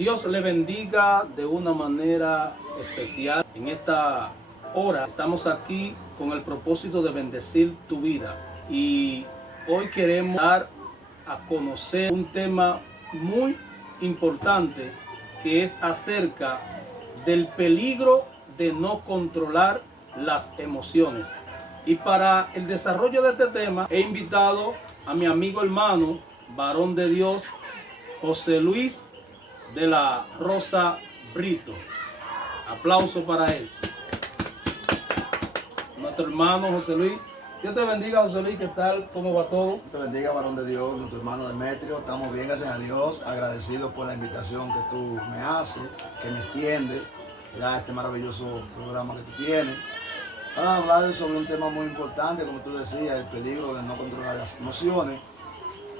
Dios le bendiga de una manera especial. En esta hora estamos aquí con el propósito de bendecir tu vida. Y hoy queremos dar a conocer un tema muy importante que es acerca del peligro de no controlar las emociones. Y para el desarrollo de este tema he invitado a mi amigo hermano, varón de Dios, José Luis de la Rosa Brito. Aplauso para él. Nuestro hermano José Luis. Dios te bendiga, José Luis. ¿Qué tal? ¿Cómo va todo? Dios te bendiga, varón de Dios, nuestro hermano Demetrio. Estamos bien, gracias a Dios. Agradecidos por la invitación que tú me haces, que me extiendes, ¿verdad? Este maravilloso programa que tú tienes. Para hablar sobre un tema muy importante, como tú decías, el peligro de no controlar las emociones.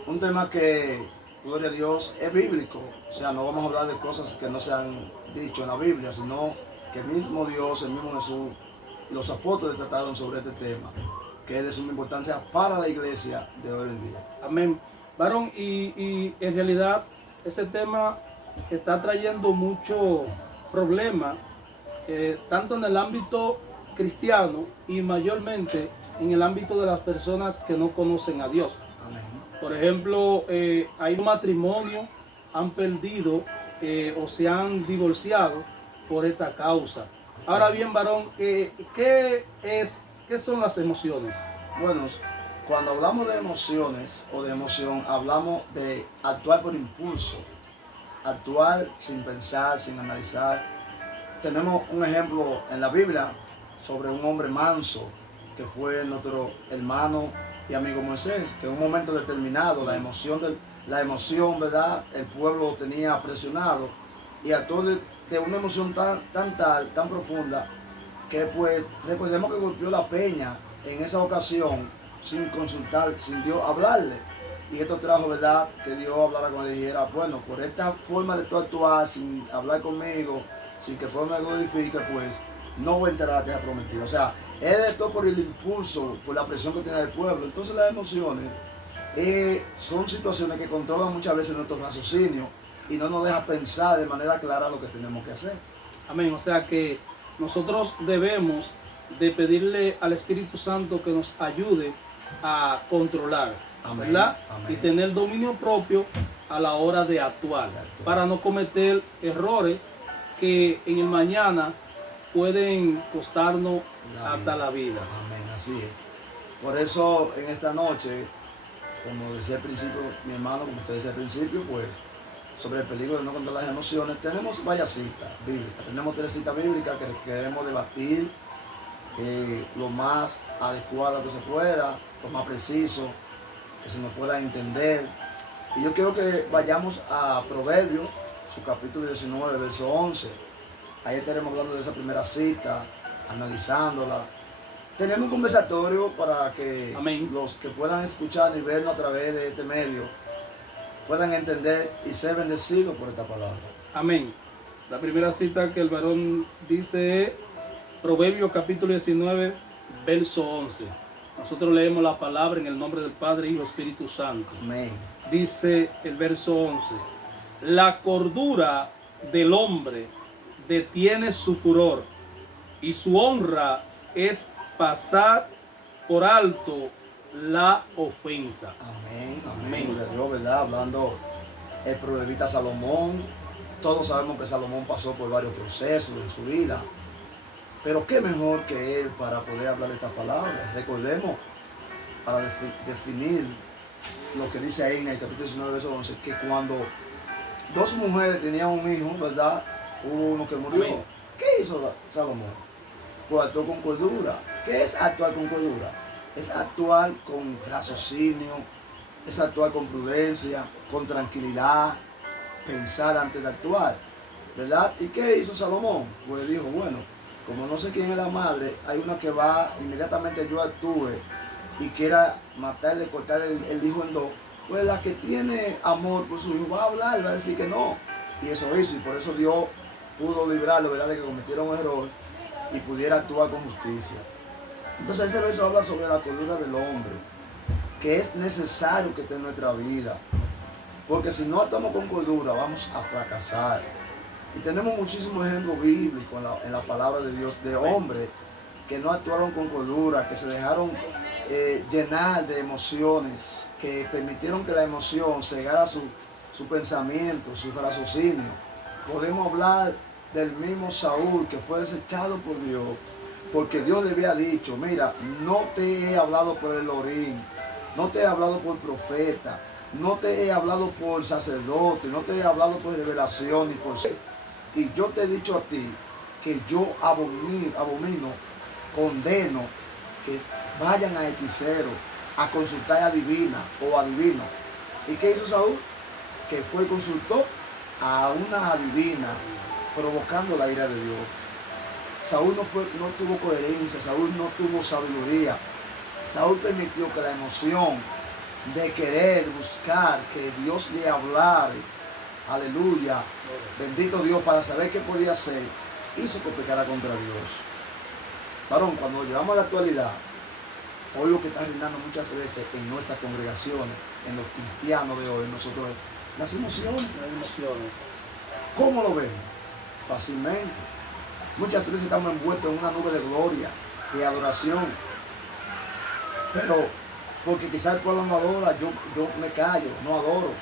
Un tema que, gloria a Dios, es bíblico. O sea, no vamos a hablar de cosas que no se han dicho en la Biblia, sino que el mismo Dios, el mismo Jesús y los apóstoles trataron sobre este tema, que es de suma importancia para la iglesia de hoy en día. Amén. Varón, y en realidad ese tema está trayendo mucho problema, tanto en el ámbito cristiano y mayormente en el ámbito de las personas que no conocen a Dios. Amén. Por ejemplo, hay un matrimonio, han perdido o se han divorciado por esta causa. Ahora bien, varón, ¿qué son las emociones? Bueno, cuando hablamos de emociones o de emoción, hablamos de actuar por impulso, actuar sin pensar, sin analizar. Tenemos un ejemplo en la Biblia sobre un hombre manso que fue nuestro hermano y amigo Moisés, que en un momento determinado la emoción, ¿verdad? El pueblo lo tenía presionado y actuó de una emoción tan profunda que, pues, recordemos que golpeó la peña en esa ocasión sin consultar, sin Dios hablarle. Y esto trajo, ¿verdad?, que Dios hablara con él y dijera, bueno, por esta forma de tú actuar sin hablar conmigo, sin que fuera me glorifique, pues no voy a entrar a la tierra prometida. O sea, él actuó por el impulso, por la presión que tiene el pueblo. Entonces las emociones son situaciones que controlan muchas veces nuestro raciocinio y no nos deja pensar de manera clara lo que tenemos que hacer. Amén. O sea que nosotros debemos de pedirle al Espíritu Santo que nos ayude a controlar, Amén, ¿verdad? amén. Y tener dominio propio a la hora de actuar, para no cometer errores que en el mañana pueden costarnos hasta la vida. Amén, así es. Por eso en esta noche, como decía al principio mi hermano, como usted decía al principio, pues sobre el peligro de no controlar las emociones, tenemos varias citas bíblicas. Tenemos 3 citas bíblicas que queremos debatir lo más adecuado que se pueda, lo más preciso, que se nos pueda entender. Y yo quiero que vayamos a Proverbios, su capítulo 19, verso 11. Ahí estaremos hablando de esa primera cita, analizándola, teniendo un conversatorio para que Amén. los que puedan escuchar y vernos a través de este medio puedan entender y ser bendecidos por esta palabra. Amén. La primera cita que el varón dice es Proverbios capítulo 19, verso 11. Nosotros leemos la palabra en el nombre del Padre, Hijo y Espíritu Santo. Amén. Dice el verso 11: la cordura del hombre detiene su furor, y su honra es pasar por alto la ofensa. Amén. Amén. Amén. De Dios, ¿verdad? Hablando el proverbista Salomón. Todos sabemos que Salomón pasó por varios procesos en su vida. Pero qué mejor que él para poder hablar estas palabras. Recordemos, para definir lo que dice ahí en el capítulo 19, verso 11, que cuando 2 mujeres tenían un hijo, ¿verdad? Hubo uno que murió. Amén. ¿Qué hizo Salomón? Pues actuó con cordura. ¿Qué es actuar con cordura? Es actuar con raciocinio, es actuar con prudencia, con tranquilidad, pensar antes de actuar, ¿verdad? ¿Y qué hizo Salomón? Pues dijo, bueno, como no sé quién es la madre, hay una que va, inmediatamente yo actúe y quiera matarle, cortar el hijo en 2, pues la que tiene amor por su hijo va a hablar, va a decir que no. Y eso hizo, y por eso Dios pudo librarlo, ¿verdad?, de que cometiera un error y pudiera actuar con justicia. Entonces ese verso habla sobre la cordura del hombre, que es necesario que esté en nuestra vida. Porque si no actuamos con cordura, vamos a fracasar. Y tenemos muchísimos ejemplos bíblicos en la palabra de Dios, de hombres que no actuaron con cordura, que se dejaron llenar de emociones, que permitieron que la emoción cegara su pensamiento, su raciocinio. Podemos hablar del mismo Saúl, que fue desechado por Dios, porque Dios le había dicho: mira, no te he hablado por el Orín, no te he hablado por profeta, no te he hablado por sacerdote, no te he hablado por revelación, y yo te he dicho a ti que yo abomino, condeno que vayan a hechiceros a consultar a divina o adivino. ¿Y qué hizo Saúl? Que fue y consultó a una adivina, provocando la ira de Dios. Saúl no tuvo coherencia, Saúl no tuvo sabiduría. Saúl permitió que la emoción de querer buscar que Dios le hablara, aleluya, bendito Dios, para saber qué podía hacer, hizo que pecara contra Dios. Varón, cuando llegamos a la actualidad, hoy lo que está reinando muchas veces en nuestras congregaciones, en los cristianos de hoy, nosotros, las emociones. ¿Cómo lo vemos? Fácilmente. Muchas veces estamos envueltos en una nube de gloria, de adoración. Pero porque quizás el pueblo no adora, yo me callo, no adoro.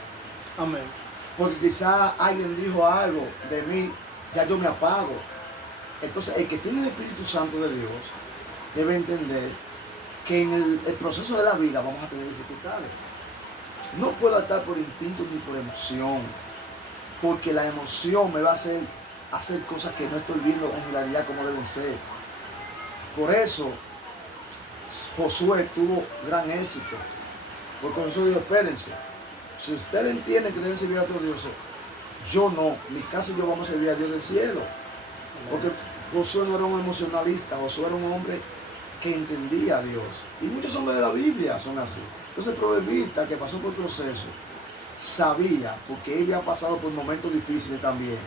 Amén. Porque quizás alguien dijo algo de mí, ya yo me apago. Entonces, el que tiene el Espíritu Santo de Dios debe entender que en el proceso de la vida vamos a tener dificultades. No puedo estar por instinto ni por emoción, porque la emoción me va a hacer cosas que no estoy viendo en realidad como deben ser. Por eso Josué tuvo gran éxito, porque Josué dijo: espérense, si ustedes entienden que deben servir a otros dioses, yo no, mi casa y yo vamos a servir a Dios del cielo. Porque Josué no era un emocionalista, Josué era un hombre que entendía a Dios. Y muchos hombres de la Biblia son así. Entonces el proverbista, que pasó por el proceso, sabía, porque él había pasado por momentos difíciles también,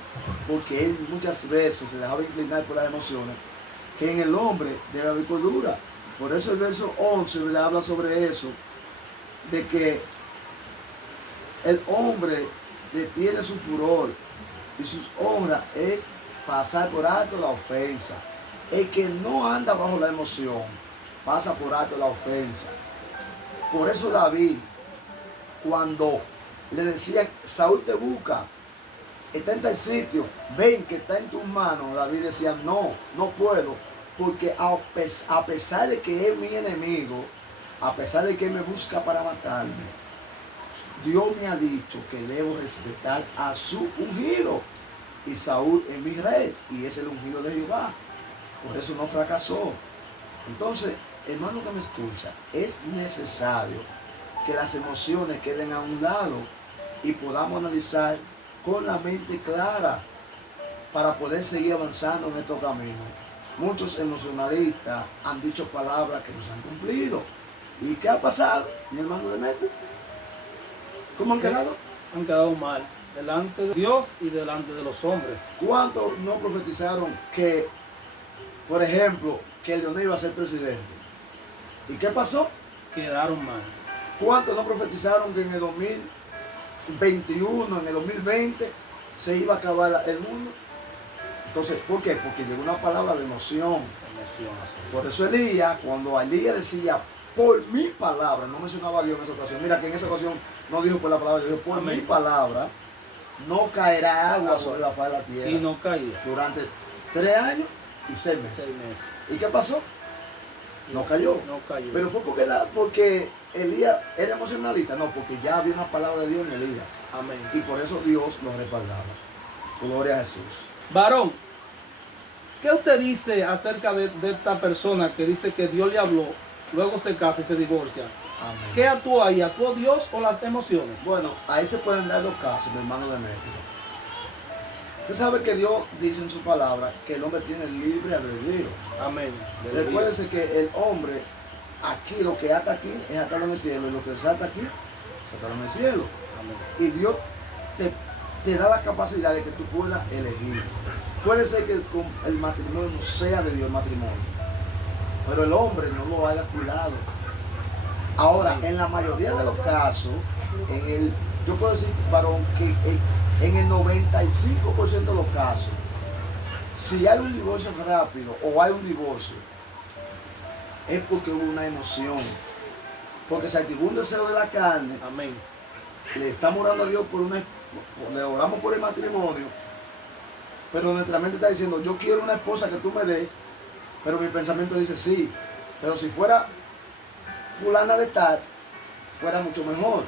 porque él muchas veces se dejaba inclinar por las emociones, que en el hombre debe haber cordura. Por eso el verso 11 le habla sobre eso, de que el hombre detiene su furor y su honra es pasar por alto la ofensa. El que no anda bajo la emoción pasa por alto la ofensa. Por eso David, cuando le decían: Saúl te busca, está en tal sitio, ven que está en tus manos, David decía: no puedo, porque a pesar de que es mi enemigo, a pesar de que me busca para matarme, Dios me ha dicho que debo respetar a su ungido. Y Saúl es mi rey y es el ungido de Jehová. Por eso no fracasó. Entonces, hermano que me escucha, es necesario que las emociones queden a un lado y podamos analizar con la mente clara para poder seguir avanzando en estos caminos. Muchos emocionalistas han dicho palabras que no se han cumplido. ¿Y qué ha pasado, mi hermano Demetrio? ¿Cómo han quedado? Han quedado mal delante de Dios y delante de los hombres. ¿Cuántos no profetizaron que, por ejemplo, que Leonel iba a ser presidente? ¿Y qué pasó? Quedaron mal. ¿Cuántos no profetizaron que en el 2021, en el 2020, se iba a acabar el mundo? Entonces, ¿por qué? Porque llegó una palabra de emoción. Por eso Elías, cuando Elías decía: por mi palabra, no mencionaba a Dios en esa ocasión. Mira que en esa ocasión no dijo por la palabra, dijo: por mi palabra, no caerá agua sobre la faz de la tierra. Y no caía. Durante 3 años y 6 meses. ¿Y qué pasó? No cayó. No cayó. Pero fue porque Elías era emocionalista. No, porque ya había una palabra de Dios en Elías. Amén. Y por eso Dios lo respaldaba. Gloria a Jesús. Varón, ¿qué usted dice acerca de esta persona que dice que Dios le habló, luego se casa y se divorcia? Amén. ¿Qué actúa ahí? ¿Actuó Dios o las emociones? Bueno, ahí se pueden dar 2 casos, mi hermano Demetrio. Usted sabe que Dios dice en su palabra que el hombre tiene libre albedrío. Amén. Recuérdese que el hombre, aquí, lo que ata aquí es atado en el cielo, y lo que se ata aquí, se ata en el cielo. Amén. Y Dios te da la capacidad de que tú puedas elegir. Puede ser que el matrimonio no sea de Dios el matrimonio, pero el hombre no lo haya cuidado. Ahora, en la mayoría de los casos, en el yo puedo decir, varón, que en el 95% de los casos, si hay un divorcio rápido o hay un divorcio, es porque hubo una emoción. Porque se activó un deseo de la carne. Amén. Le estamos orando a Dios le oramos por el matrimonio, pero nuestra mente está diciendo, yo quiero una esposa que tú me des, pero mi pensamiento dice sí, pero si fuera fulana de tal, fuera mucho mejor.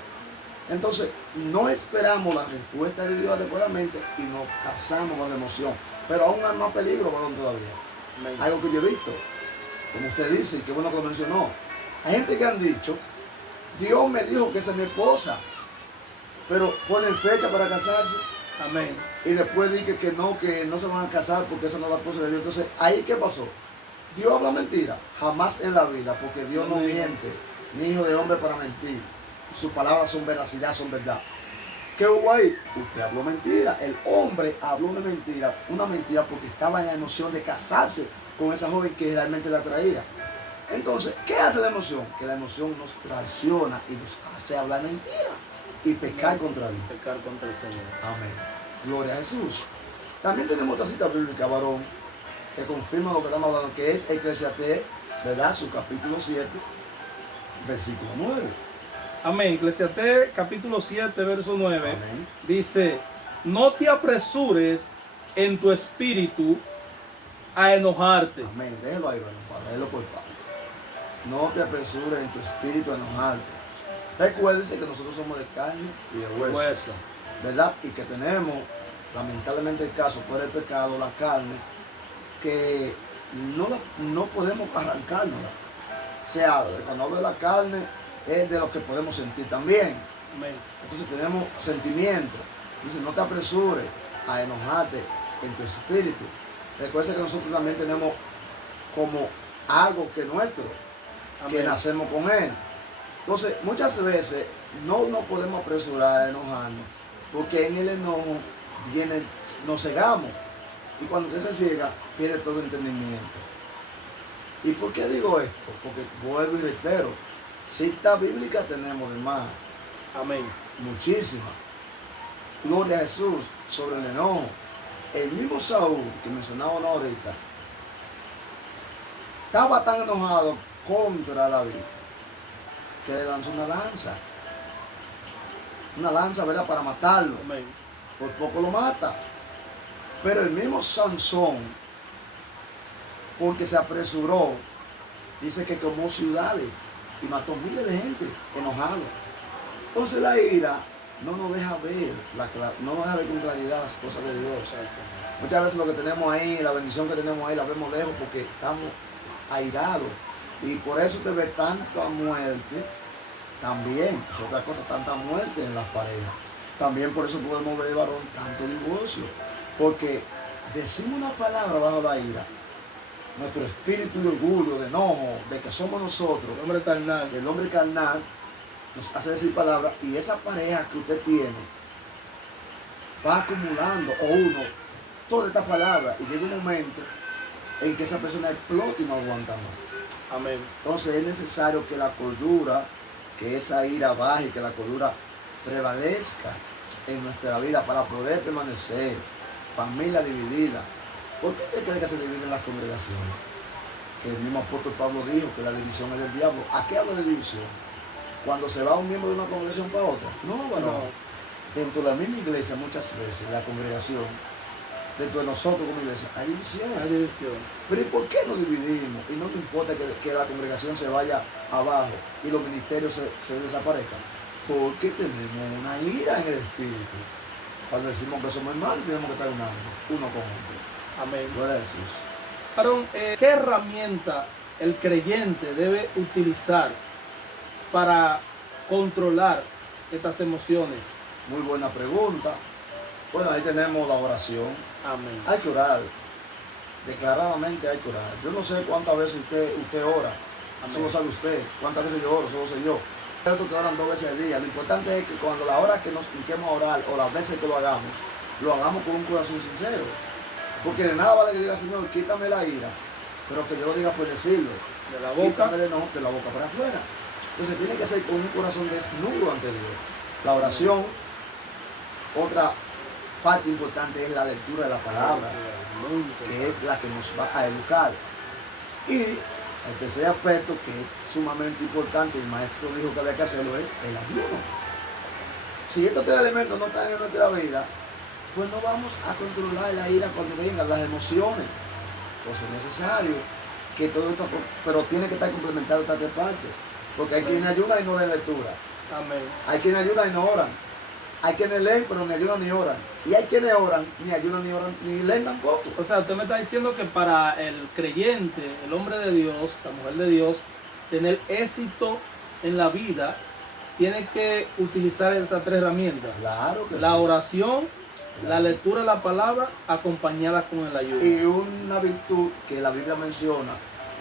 Entonces, no esperamos la respuesta de Dios adecuadamente y nos casamos con la emoción. Pero aún hay más peligro, varón, todavía. Amén. Algo que yo he visto, como usted dice, y qué bueno que lo mencionó. Hay gente que han dicho, Dios me dijo que esa es mi esposa, pero ponen fecha para casarse. Amén. Y después dije que no se van a casar porque esa no es la esposa de Dios. Entonces, ¿ahí qué pasó? Dios habla mentira, jamás en la vida, porque Dios no miente, ni hijo de hombre para mentir. Sus palabras son veracidad, son verdad. ¿Qué hubo ahí? Usted habló mentira, el hombre habló una mentira porque estaba en la emoción de casarse con esa joven que realmente la traía. Entonces, ¿qué hace la emoción? Que la emoción nos traiciona y nos hace hablar mentira y pecar contra Dios. Pecar contra el Señor. Amén. Gloria a Jesús. También tenemos otra cita bíblica, varón, que confirma lo que estamos hablando, que es Eclesiastés, ¿verdad? Su capítulo 7, versículo 9. Amén. Eclesiastés capítulo 7, verso 9. Amén. Dice, no te apresures en tu espíritu a enojarte. Amén. Déjelo ahí, bueno, Padre, déjelo por parte. No te apresures en tu espíritu a enojarte. Recuérdese que nosotros somos de carne y de hueso, ¿verdad? Y que tenemos, lamentablemente, el caso por el pecado, la carne, que no podemos arrancárnosla. O sea, cuando hablo de la carne, es de lo que podemos sentir también. Amén. Entonces tenemos sentimientos. Dice, no te apresures a enojarte en tu espíritu. Recuerda que nosotros también tenemos como algo que es nuestro, que Amén. nacemos con él. Entonces, muchas veces no nos podemos apresurar a enojarnos, porque en el enojo nos cegamos. Y cuando usted se ciega, pierde todo entendimiento. ¿Y por qué digo esto? Porque vuelvo y reitero, cita bíblica tenemos de más, Amén. muchísimas. Gloria a Jesús sobre el enojo. El mismo Saúl, que mencionaba ahorita, estaba tan enojado contra David que le lanzó una lanza, ¿verdad?, para matarlo. Amén. Por poco lo mata. Pero el mismo Sansón, porque se apresuró, dice que quemó ciudades y mató miles de gente enojado. Entonces la ira no nos deja ver, no nos deja ver con claridad las cosas de Dios. Muchas veces lo que tenemos ahí, la bendición que tenemos ahí, la vemos lejos porque estamos airados. Y por eso te ve tanta muerte, también, es otra cosa, tanta muerte en las parejas. También por eso podemos ver, varón, tanto divorcio. Porque decimos una palabra bajo la ira, nuestro espíritu de orgullo, de enojo, de que somos nosotros, El hombre carnal. el hombre carnal, nos hace decir palabras, y esa pareja que usted tiene va acumulando, o uno, toda esta palabra, y llega un momento en que esa persona explota y no aguanta más. Amén. Entonces es necesario que la cordura, que esa ira baje, que la cordura prevalezca en nuestra vida para poder permanecer. Familia dividida. ¿Por qué usted cree que se dividen las congregaciones? Que el mismo apóstol Pablo dijo que la división es del diablo. ¿A qué habla de división? Cuando se va un miembro de una congregación para otra. No, bueno. No. Dentro de la misma iglesia muchas veces, la congregación, dentro de nosotros como iglesia, hay división. Hay división. Pero ¿y por qué nos dividimos? Y no nos importa que la congregación se vaya abajo y los ministerios se desaparezcan. Porque tenemos una ira en el espíritu. Cuando decimos que somos hermanos, tenemos que estar uno con otro. Amén. Gloria a Jesús. Aaron, ¿qué herramienta el creyente debe utilizar para controlar estas emociones? Muy buena pregunta. Bueno, ahí tenemos la oración. Amén. Hay que orar. Declaradamente hay que orar. Yo no sé cuántas veces usted ora. Eso lo sabe usted. Cuántas veces yo oro, eso lo sé yo. Hay otros que oran 2 veces al día. Lo importante es que cuando la hora que nos impliquemos a orar o las veces que lo hagamos con un corazón sincero. Porque de nada vale que diga, Señor, quítame la ira, pero que yo lo diga por decirlo. De la boca. Quítame el enojo de la boca para afuera. Entonces tiene que ser con un corazón desnudo ante Dios. La oración otra parte importante es la lectura de la palabra, Muy que es la que nos va a educar. Y el tercer aspecto, que es sumamente importante, el maestro dijo que había que hacerlo, es el ayuno. Si estos tres elementos no están en nuestra vida, pues no vamos a controlar la ira cuando vengan las emociones. Pues es necesario que todo esto, pero tiene que estar complementado esta tres partes. Porque hay quienes ayunan y no leen lectura. Amén. Hay quienes ayunan y no oran. Hay quienes leen pero ni ayunan ni oran. Y hay quienes oran, ni ayunan ni oran, ni leen tampoco. O sea, usted me está diciendo que para el creyente, el hombre de Dios, la mujer de Dios, tener éxito en la vida, tiene que utilizar estas tres herramientas. Claro que La sí. oración, la Claro. lectura de la palabra, acompañada con el ayuno. Y una virtud que la Biblia menciona,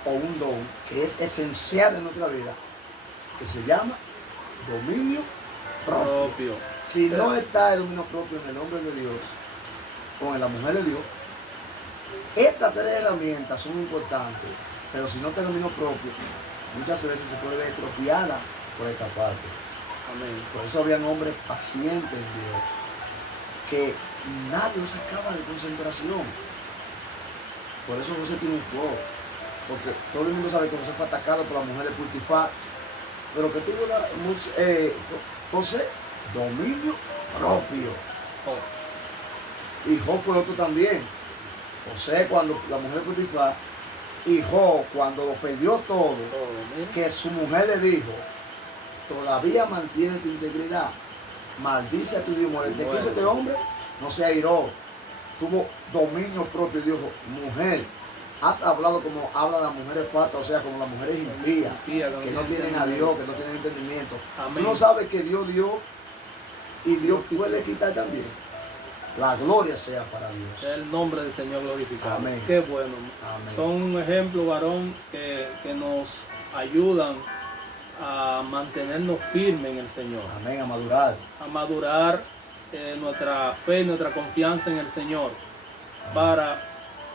o un don, que es esencial en nuestra vida, que se llama dominio propio. Propio. Si no está el dominio propio en el hombre de Dios o en la mujer de Dios, estas tres herramientas son importantes, pero si no está el dominio propio, muchas veces se puede ver estropeada por esta parte. Amén. Por eso habían hombres pacientes en Dios, que nadie los sacaba de concentración. Por eso José triunfó, porque todo el mundo sabe que José fue atacado por la mujer de Potifar, pero que tuvo José, dominio propio. Oh. Y Job fue otro también. José, cuando la mujer de Potifar, y Job, cuando lo perdió todo, que su mujer le dijo, todavía mantiene tu integridad, maldice a tu Dios, desde que hizo este hombre, no se airó, tuvo dominio propio y dijo, mujer, has hablado como hablan las mujeres faltas, o sea, como las mujeres impías, que no tienen a Dios, que no tienen entendimiento. Amén. Tú no sabes que Dios dio y Dios puede quitar también. La gloria sea para Dios. Sea el nombre del Señor glorificado. Amén. Qué bueno. Amén. Son un ejemplo, varón, que nos ayudan a mantenernos firmes en el Señor. Amén, a madurar. A madurar nuestra fe, nuestra confianza en el Señor. Amén. Para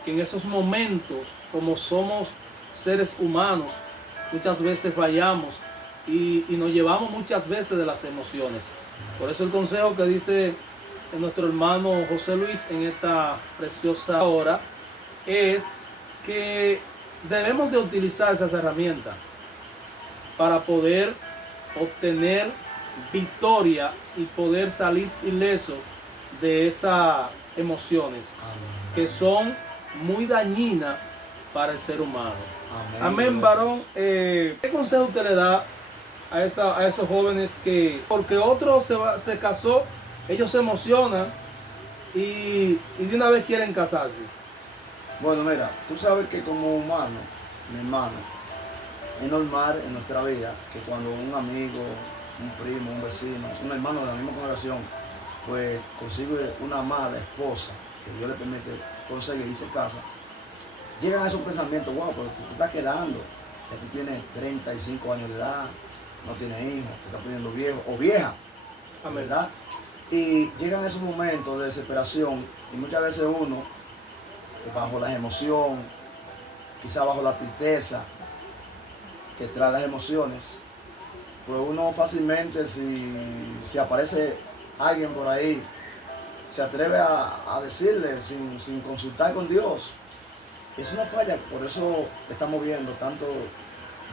que en esos momentos, como somos seres humanos, muchas veces fallamos y nos llevamos muchas veces de las emociones. Por eso el consejo que dice nuestro hermano José Luis en esta preciosa hora es que debemos de utilizar esas herramientas para poder obtener victoria y poder salir ileso de esas emociones Amén. que son muy dañinas para el ser humano. Amén, Amén, varón. ¿Qué consejo usted le da a esos jóvenes que, porque otro se casó, ellos se emocionan y de una vez quieren casarse? Bueno, mira, tú sabes que como humano, mi hermano, es normal en nuestra vida que cuando un amigo, un primo, un vecino, un hermano de la misma congregación, pues consigue una mala esposa, que Dios le permite conseguir y se casa, llegan a esos pensamientos, wow, pero tú te estás quedando, que tú tienes 35 años de edad, no tienes hijos, te estás poniendo viejo o vieja, Amén. ¿verdad? Y llegan esos momentos de desesperación y muchas veces uno, bajo la emoción, quizá bajo la tristeza que trae las emociones, pues uno fácilmente, si aparece alguien por ahí, se atreve a decirle sin consultar con Dios. Eso no falla, por eso estamos viendo tanto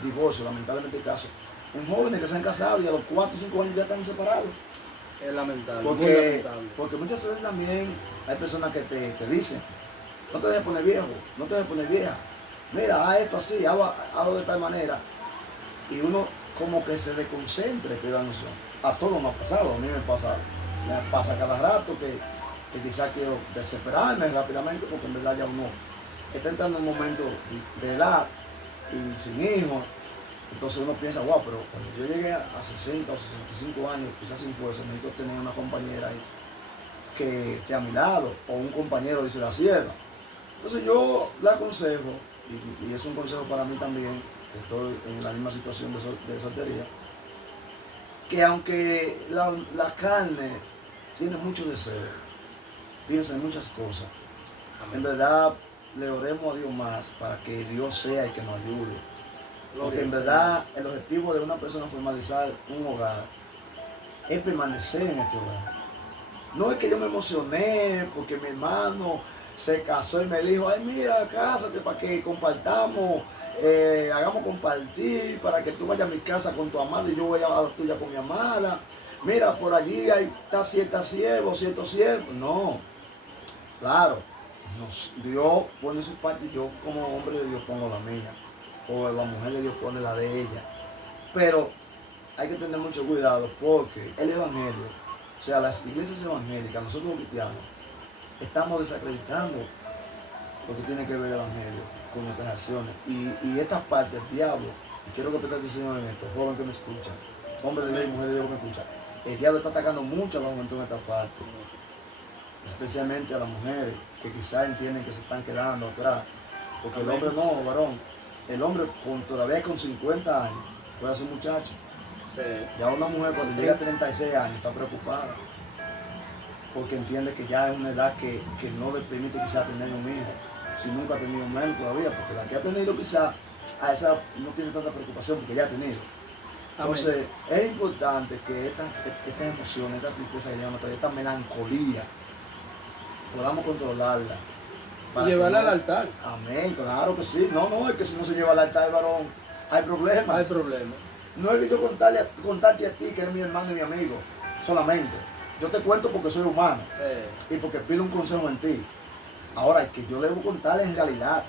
divorcio, lamentablemente el caso. Un joven que se han casado y a los 4 o 5 años ya están separados. Es lamentable, muy lamentable. Porque muchas veces también hay personas que te dicen, no te dejes poner viejo, no te dejes poner vieja. Mira, haz esto así, hazlo de tal manera. Y uno como que se desconcentre, pero no sé. A todos me ha pasado, a mí me pasa cada rato que quizás quiero desesperarme rápidamente porque en verdad ya uno está entrando en un momento de edad y sin hijos. Entonces uno piensa, wow, pero cuando yo llegue a 60 o 65 años, quizás sin fuerza, necesito tener una compañera ahí que a mi lado, o un compañero, dice la sierva. Entonces yo le aconsejo, y es un consejo para mí también, que estoy en la misma situación de soltería, que aunque la carne tiene mucho deseo, piensa en muchas cosas, Amén. en verdad le oremos a Dios más para que Dios sea el que nos ayude. Porque en verdad el objetivo de una persona formalizar un hogar es permanecer en este hogar. No es que yo me emocioné porque mi hermano se casó y me dijo, ay mira, cásate para que compartamos, hagamos compartir, para que tú vayas a mi casa con tu amada y yo voy a la tuya con mi amada. Mira, por allí hay cierto siervo. No, claro, Dios pone su parte y yo como hombre de Dios pongo la mía, o la mujer de Dios pone la de ella. Pero hay que tener mucho cuidado porque el evangelio, o sea, las iglesias evangélicas, nosotros los cristianos, estamos desacreditando lo que tiene que ver el evangelio con nuestras acciones. Y esta parte, el diablo, y quiero que prestes atención en esto, joven que me escucha, hombre de Dios y mujer de Dios que me escucha, el diablo está atacando mucho a la juventud en esta parte, especialmente a las mujeres que quizás entienden que se están quedando atrás, porque el hombre no, varón, el hombre todavía con 50 años puede ser muchacho. Sí. Ya una mujer cuando llega a 36 años está preocupada porque entiende que ya es una edad que no le permite quizás tener un hijo, si nunca ha tenido un hijo todavía, porque la que ha tenido quizás a esa no tiene tanta preocupación porque ya ha tenido. Entonces es importante que estas emociones, esta tristeza que llevamos, esta melancolía, podamos controlarla. Y llevarla al altar. Amén, claro que sí. No, es que si no se lleva al altar, varón, hay problemas. Hay problema. No es que yo contarte a ti que eres mi hermano y mi amigo, solamente. Yo te cuento porque soy humano y porque pido un consejo en ti. Ahora, el que yo debo contarle en realidad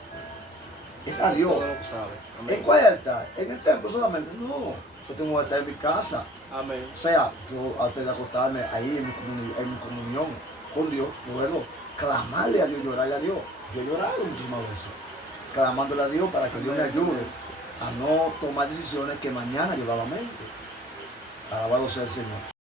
es a Dios. Todo lo sabe. ¿En cuál altar? ¿En el templo solamente? No, yo tengo un altar en mi casa. Amén. O sea, yo antes de acostarme ahí en mi comunión con Dios, puedo clamarle a Dios, llorarle a Dios. Yo he llorado muchísimas veces, clamándole a Dios para que Dios me ayude a no tomar decisiones que mañana yo la lamente. Alabado sea el Señor.